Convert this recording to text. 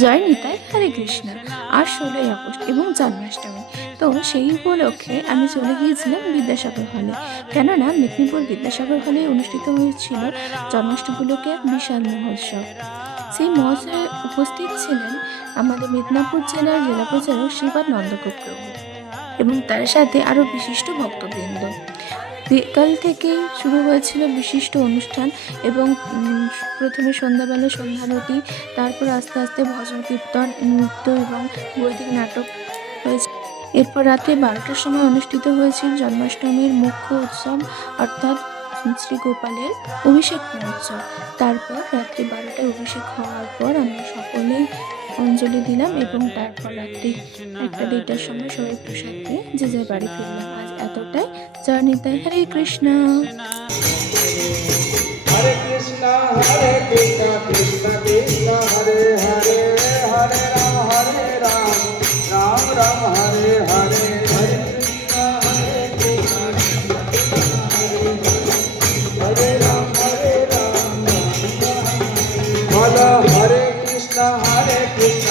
জয় নিতাই, হরে কৃষ্ণ। আর 16ই August এবং জন্মাষ্টমী। তো সেই উপলক্ষে আমি চলে গিয়েছিলাম বিদ্যাসাগর হলে, কেননা মেদিনীপুর বিদ্যাসাগর হলে অনুষ্ঠিত হয়েছিল জন্মাষ্টমী উপলক্ষে এক বিশাল মহোৎসব। সেই মহোৎসবে উপস্থিত ছিলেন আমাদের মেদিনীপুর জেলার জেলা প্রচারক শ্রীপাদ নন্দগোপ প্রভু এবং তার সাথে আরও বিশিষ্ট ভক্তবৃন্দ। বিকাল থেকেই শুরু হয়েছিল বিশিষ্ট অনুষ্ঠান এবং প্রথমে সন্ধ্যাবেলায় সন্ধ্যারতি, তারপর আস্তে আস্তে ভজন কীর্তন, নৃত্য এবং বৈদিক নাটক হয়েছে। এরপর রাতে 12টার সময় অনুষ্ঠিত হয়েছিল জন্মাষ্টমীর মুখ্য উৎসব, অর্থাৎ শ্রী গোপালের অভিষেক মহোৎসব। তারপর রাত্রি 12টায় অভিষেক হওয়ার পর আমরা সকলেই অঞ্জলি দিলাম এবং তারপর রাত্রি 1টা-1:30টার সময় সবাই প্রসাদ পেয়ে যে যার বাড়ি ফিরলাম। আজ এতটাই। জয় নিতাই, হরে কৃষ্ণ। हरे कृष्णा कृष्ण कृष्ण हरे हरे, हरे राम राम राम हरे हरे, हरे कृष्णा हरे राम बोलो हरे कृष्णा कृष्ण